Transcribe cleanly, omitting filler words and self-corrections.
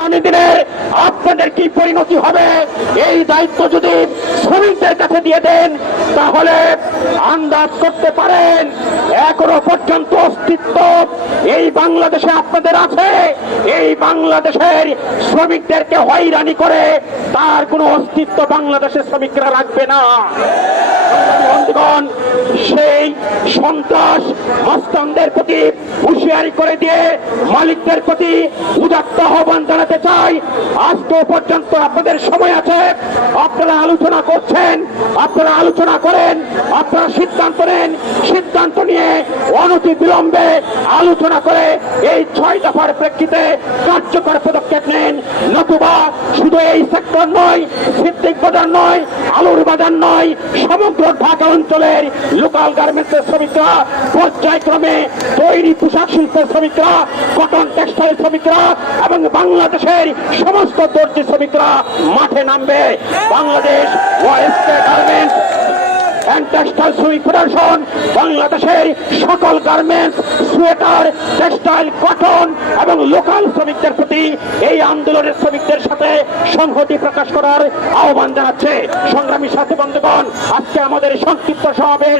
আগামী দিনে আপনাদের কি পরিণতি হবে এই দায়িত্ব যদি শ্রমিকদের কাছে দিয়ে দেন তাহলে আন্দাজ করতে পারেন এখনো পর্যন্ত অস্তিত্ব এই বাংলাদেশে আপনাদের আছে। এই বাংলাদেশের শ্রমিকদেরকে হয়রানি করে তার কোনো অস্তিত্ব বাংলাদেশের শ্রমিকরা রাখবে না। বন্ধুগণ, সেই সন্ত্রাস মস্তানদের প্রতি হুঁশিয়ারি করে দিয়ে মালিকদের প্রতি উদাত্ত আহ্বান জানাতে চাই, আজকে পর্যন্ত আপনাদের সময় আছে। আপনারা আলোচনা করছেন, আপনারা আলোচনা করেন, আপনারা সিদ্ধান্ত নেন। সিদ্ধান্ত নিয়ে অনতি বিলম্বে আলোচনা করে এই 6 দফার প্রেক্ষিতে কার্যকর পদক্ষেপ নেন, নতুবা শুধু এই সেক্টর নয়, সিদ্দিক বাজার নয়, আলুর বাজার নয়, সমগ্র ঢাকা অঞ্চলের লোকাল গার্মেন্টসের শ্রমিকরা, পর্যায়ক্রমে তৈরি পোশাক শিল্পের শ্রমিকরা, কটন টেক্সটাইল শ্রমিকরা এবং বাংলাদেশের সমস্ত দর্জি শ্রমিকরা মাঠে নামবে। Bangladesh OSK garments and textile শ্রমিক ফেডারেশন বাংলাদেশের সকল গার্মেন্টস, সোয়েটার, টেক্সটাইল, কটন এবং লোকাল শ্রমিকদের প্রতি এই আন্দোলনের শ্রমিকদের সাথে সংহতি প্রকাশ করার আহ্বান জানাচ্ছে। সংগ্রামী সাথী বন্ধুগণ, আজকে আমাদের সংক্ষিপ্ত সমাবেশ